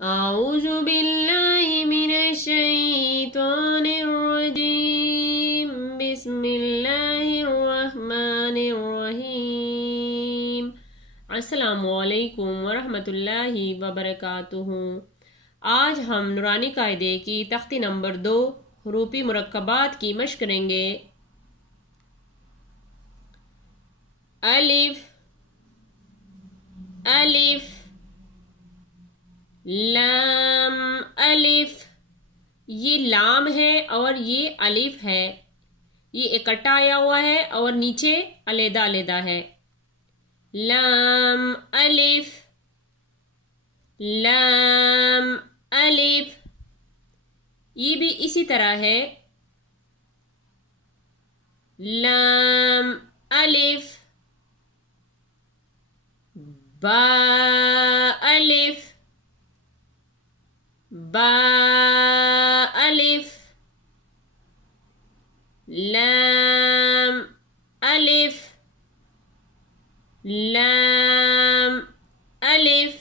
أعوذ بالله من الشيطان الرجيم بسم الله الرحمن الرحيم السلام علیکم ورحمۃ اللہ وبرکاتہ۔ آج ہم نورانی قاعدے کی تختی نمبر 2 حروفی مرکبات کی مشق کریں گے۔ الف الف لام الف، یہ لام ہے اور یہ الف ہے، یہ اکٹھا آیا ہوا ہے اور نیچے علیحدہ علیحدہ ہے۔ لام الف لام الف، یہ بھی اسی طرح ہے۔ لام الف با الف با الف لام الف لام الف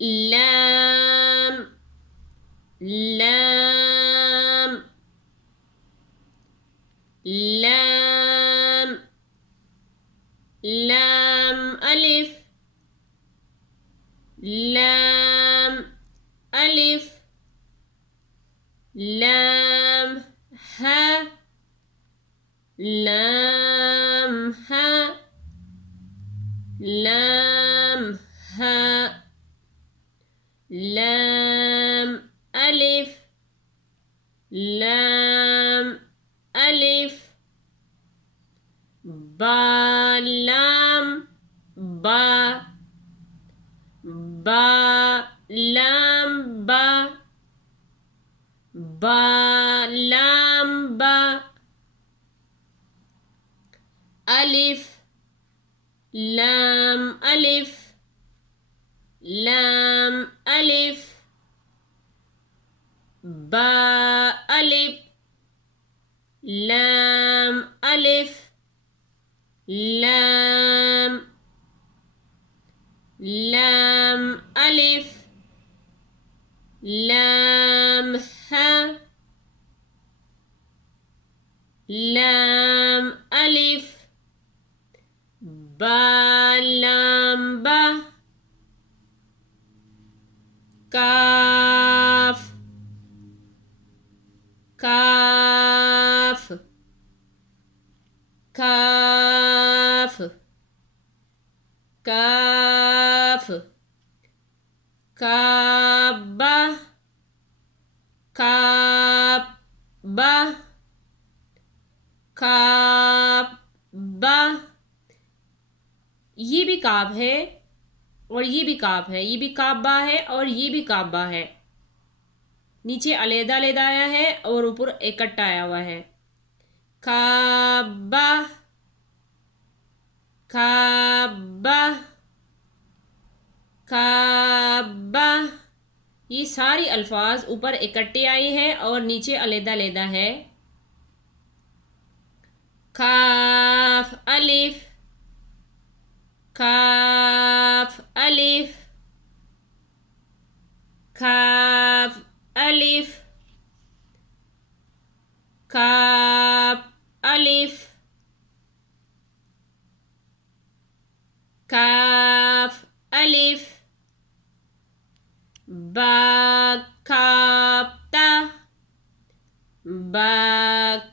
لام لام لام لام الف لام الف لام ها لام ها لام ها لام الف لام الف با لام با با لام با با لام با الف لام الف لام الف با الف لام الف لام لام الف لام ها لام الف با لام با کاف کاف کاف کاف کعبہ کعبہ کعبہ، یہ بھی کعب ہے اور یہ بھی کعب ہے، یہ بھی کعبہ ہے اور یہ بھی کعبہ ہے۔ نیچے علیحدہ علیحدہ آیا ہے اور اوپر اکٹھا آیا ہوا ہے۔ کعبہ کعبہ کعبہ، یہ ساری الفاظ اوپر اکٹھے آئے ہیں اور نیچے علیحدہ علیحدہ ہے۔ کاف الف کاف الف کاف الف کاف الف کاف الف با کاپتا با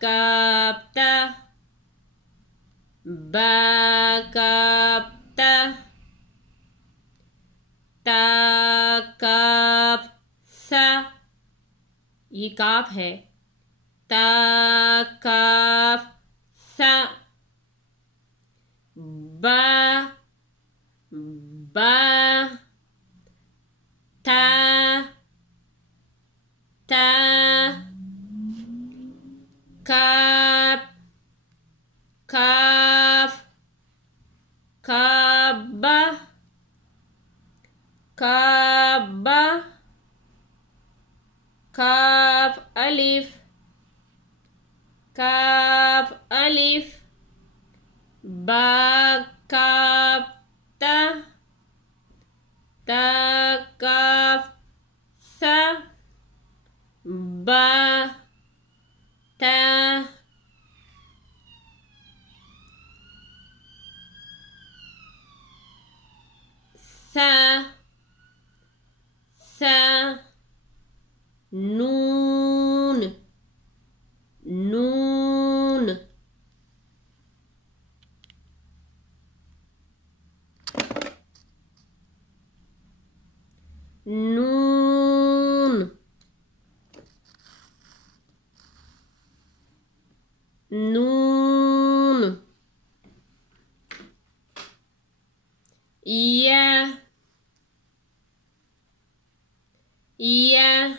کاپتا با کاپتا تا کاف سا، یہ کاف ہے۔ تا کاف سا با با تا تا کاف کاف کعبہ کعبہ کاف الف کاف الف با کاف تا ثا ثا نون نون نون نون یا یا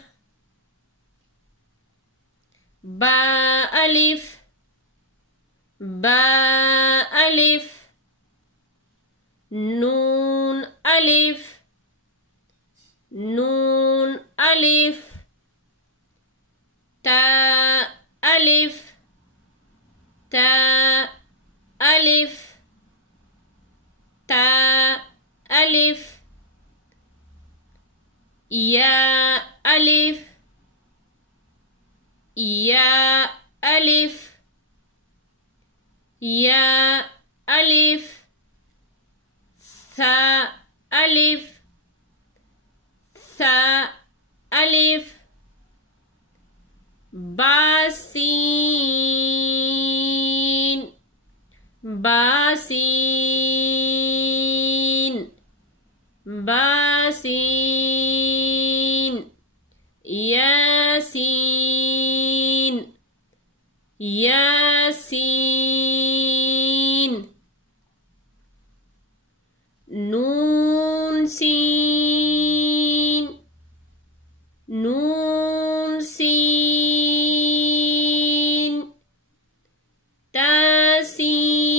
با الف با الف نون الف نون الف تا الف تا الف تا الف یا الف یا الف یا الف ثا الف ثا الف باسین باسین باسین یاسین یاسین نون سین نون سین تاسین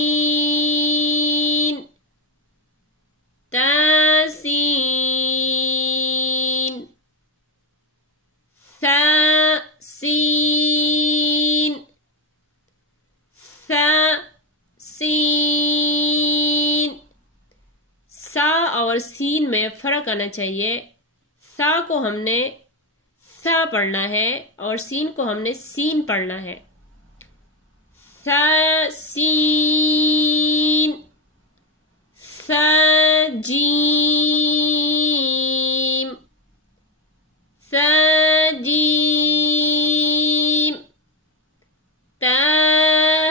تاسین ثاسین ثاسین سا اور سین میں فرق آنا چاہیے. سا کو ہم نے سا پڑھنا ہے اور سین کو ہم نے سین پڑھنا ہے. سا سین سا جیم سا جیم تا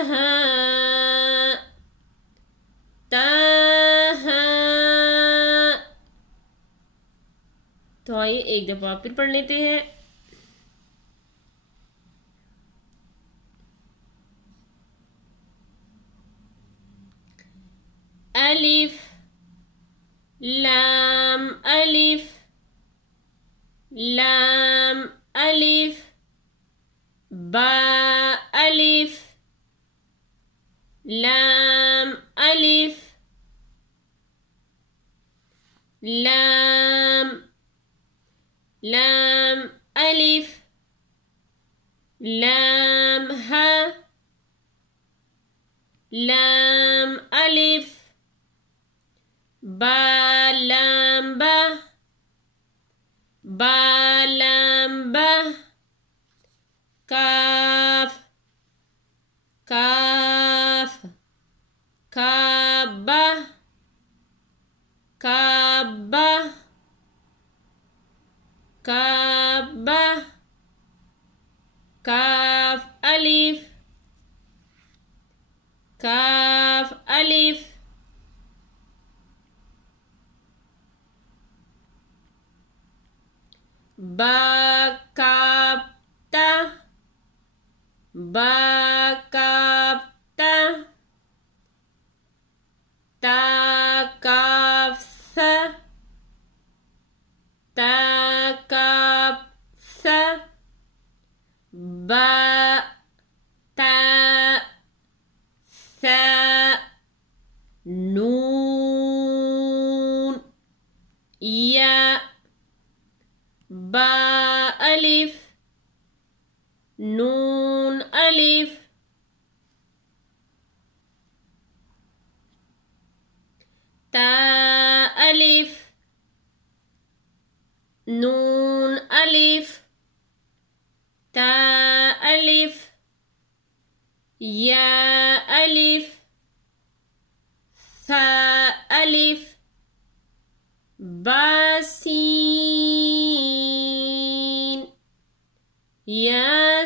ہا تا ہا. تو آئیے ایک دفعہ پھر پڑھ لیتے ہیں. الف لام الف لام الف با الف لام الف لام لام الف لام ها لام الف با لام با با لام با کاف کاف کعبہ کعبہ کعبہ کاف الف کاف الف با کاف تا با کاف تا تا کاف ثا تا کاف ثا با تا ثا نون یا با الف نون الف تا الف نون الف تا الف یا الف ثا الف باسين ياسين